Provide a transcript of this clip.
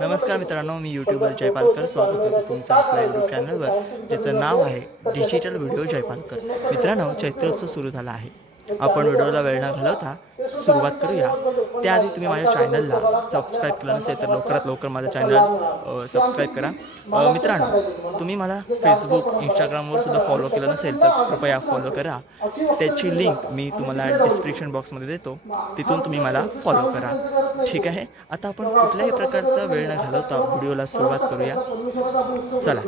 नमस्कार मित्रांनो, मी यूट्यूबर जयपालकर स्वागत करतो तुमचं आपल्या यूट्यूब चॅनलवर, ज्याचं नाव आहे डिजिटल व्हिडिओ जयपालकर. मित्रांनो, चैत्रोत्सव सुरू झाला आहे. आपण व्हिडिओला वेळ न घालवता सुरुवात करूया. त्याआधी तुम्ही माझ्या चॅनलला सबस्क्राईब केलं नसेल तर लवकरात लवकर माझं चॅनल सबस्क्राईब करा. मित्रांनो, तुम्ही मला फेसबुक इंस्टाग्रामवर सुद्धा फॉलो केलं नसेल तर कृपया फॉलो करा. त्याची लिंक मी तुम्हाला डिस्क्रिप्शन बॉक्समध्ये देतो, तिथून तुम्ही मला फॉलो करा. ठीक आहे. आता आपण कुठल्याही प्रकारचा वेळ न घालवता व्हिडिओला सुरुवात करूया. चला.